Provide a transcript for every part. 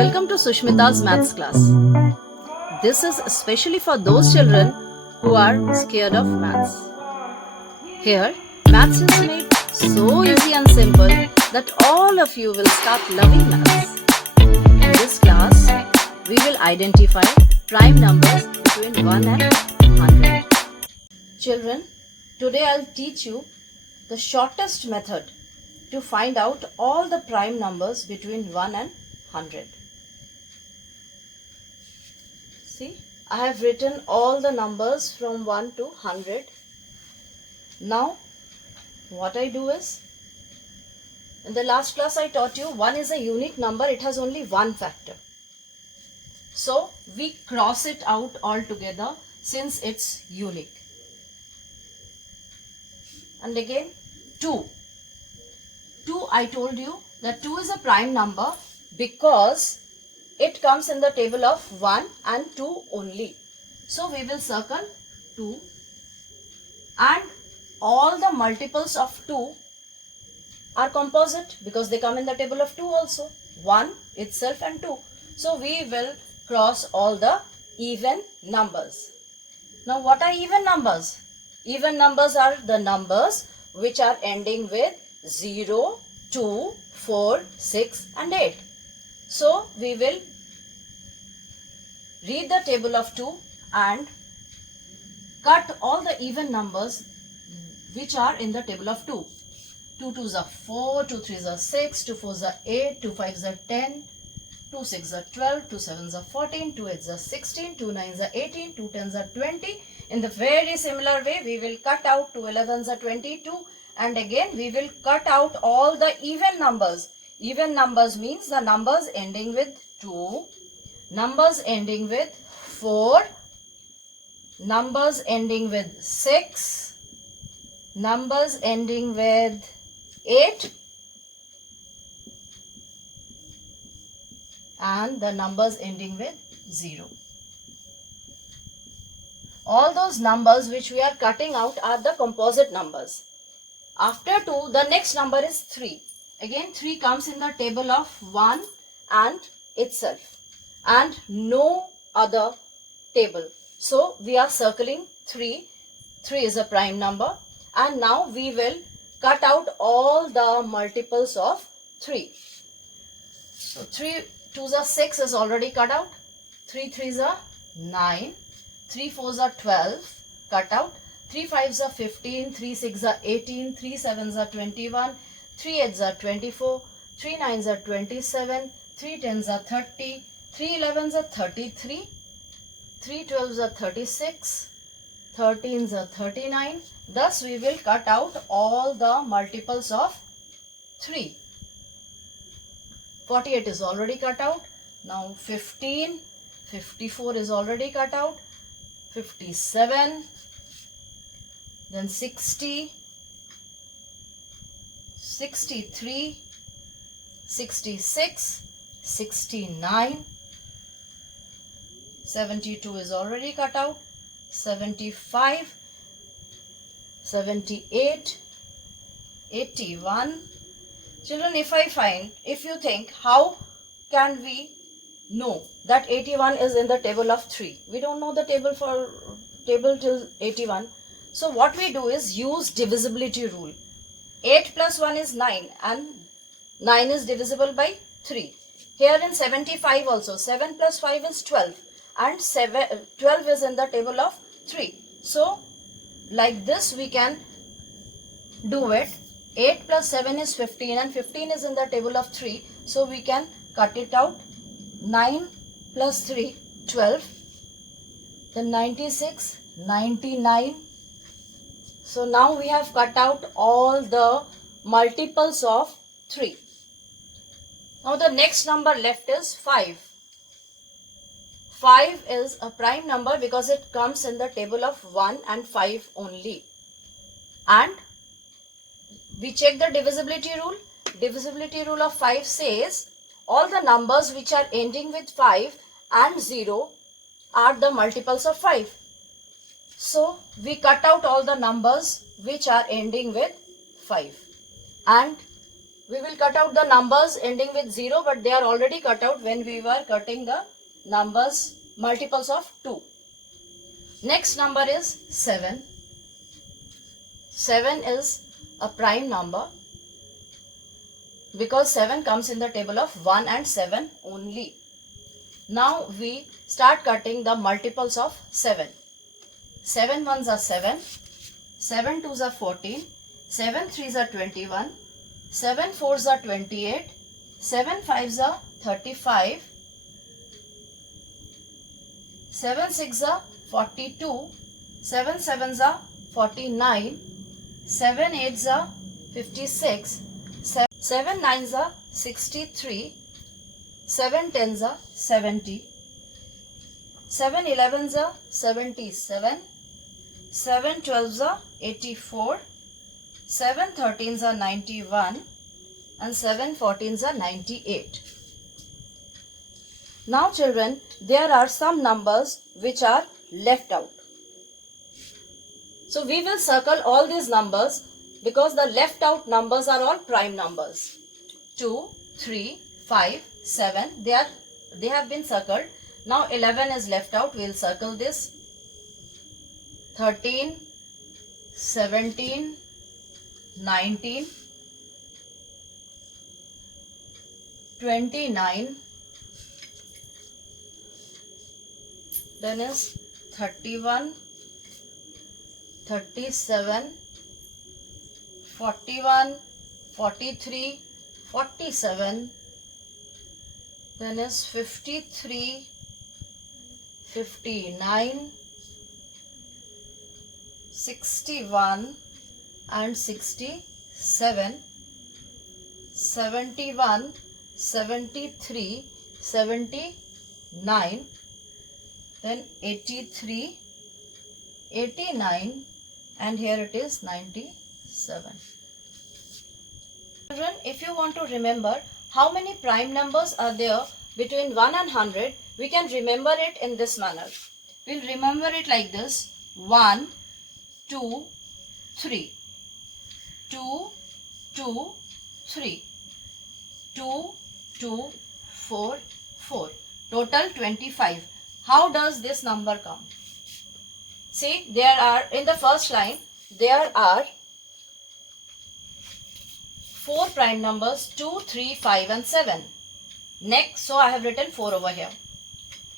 Welcome to Sushmita's maths class. This is especially for those children who are scared of maths. Here, maths is made so easy and simple that all of you will start loving maths. In this class, we will identify prime numbers between 1 and 100. Children, today I'll teach you the shortest method to find out all the prime numbers between 1 and 100. See, I have written all the numbers from 1 to 100. Now, what I do is, in the last class I taught you 1 is a unique number, it has only one factor. So, we cross it out altogether since it's unique. And again, 2. 2, I told you that 2 is a prime number because it comes in the table of 1 and 2 only. So we will circle 2 and all the multiples of 2 are composite because they come in the table of 2 also. 1 itself and 2. So we will cross all the even numbers. Now what are even numbers? Even numbers are the numbers which are ending with 0, 2, 4, 6 and 8. So we will read the table of 2 and cut all the even numbers which are in the table of 2. 2 2s are 4, 2 3s are 6, 2 4s are 8, 2 5s are 10, 2 6s are 12, 2 7s are 14, 2 8s are 16, 2 9s are 18, 2 10s are 20. In the very similar way, we will cut out 2 11s are 22 and again we will cut out all the even numbers. Even numbers means the numbers ending with 2, numbers ending with 4, numbers ending with 6, numbers ending with 8 and the numbers ending with 0. All those numbers which we are cutting out are the composite numbers. After 2, the next number is 3. Again 3 comes in the table of 1 and itself and no other table. So we are circling 3. 3 is a prime number and now we will cut out all the multiples of 3. So 3 2s are 6 is already cut out. 3 3s are 9. 3 4s are 12 cut out. 3 5s are 15. 3 6s are 18. 3 7s are 21. 3 8s are 24. 3 9s are 27. 3 10s are 30. 3 11s are 33. 3 12s are 36. 13s are 39. Thus we will cut out all the multiples of 3. 48 is already cut out. Now 15, 54 is already cut out. 57, then 60, 63, 66, 69, 72 is already cut out. 75, 78, 81. Children, if you think, how can we know that 81 is in the table of 3? We don't know the table till 81. So what we do is use divisibility rule. 8 plus 1 is 9 and 9 is divisible by 3. Here in 75 also 7 plus 5 is 12 and 12 is in the table of 3. So like this we can do it. 8 plus 7 is 15 and 15 is in the table of 3. So we can cut it out. 9 plus 3, 12. Then 96, 99. So now we have cut out all the multiples of 3. Now the next number left is 5. 5 is a prime number because it comes in the table of 1 and 5 only. And we check the divisibility rule. Divisibility rule of 5 says all the numbers which are ending with 5 and 0 are the multiples of 5. So we cut out all the numbers which are ending with 5 and We will cut out the numbers ending with 0, but they are already cut out when we were cutting the numbers multiples of 2. Next number is 7. 7 is a prime number because 7 comes in the table of 1 and 7 only. Now we start cutting the multiples of 7. 7 ones are 7, 7 twos are 14, 7 threes are 21, 7 fours are 28, 7 fives are 35, 7 six are 42, 7 sevens are 49, 7 eights are 56, 7 nines are 63, 7 tens are 70, 7 elevens are 77, 7 twelves are 84, 7 13s are 91 and 7 14s are 98. Now children, there are some numbers which are left out. So we will circle all these numbers because the left out numbers are all prime numbers. 2, 3, 5, 7, they have been circled. Now 11 is left out. We will circle this. 13, 17, 19, 29, then is 31, 37, 41, 43, 47, then is 53, 59, 61 and 67, 71, 73, 79, then 83, 89 and here it is 97. Children, if you want to remember how many prime numbers are there between 1 and 100, we can remember it in this manner. We'll remember it like this: 1, 2, 3, 2, 2, 3, 2, 2, 4, 4. Total 25. How does this number come? See, there are, in the first line, there are 4 prime numbers, 2, 3, 5 and 7. Next, so I have written 4 over here.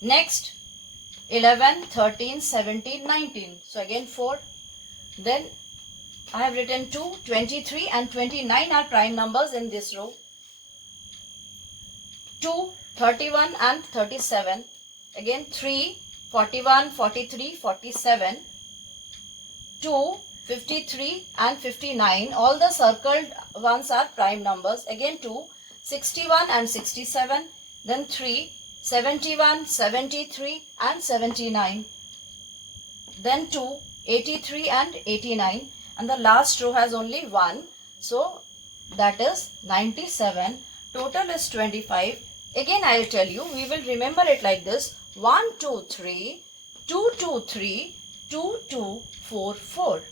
Next, 11, 13, 17, 19. So again 4. Then I have written 2, 23 and 29 are prime numbers in this row. 2, 31 and 37. Again 3, 41, 43, 47. 2, 53 and 59. All the circled ones are prime numbers. Again 2, 61 and 67. Then 3, 71, 73 and 79. Then 2, 83 and 89. And the last row has only 1. So that is 97. Total is 25. Again I will tell you, we will remember it like this: 1, 2, 3, 2, 2, 3, 2, 2, 4, 4.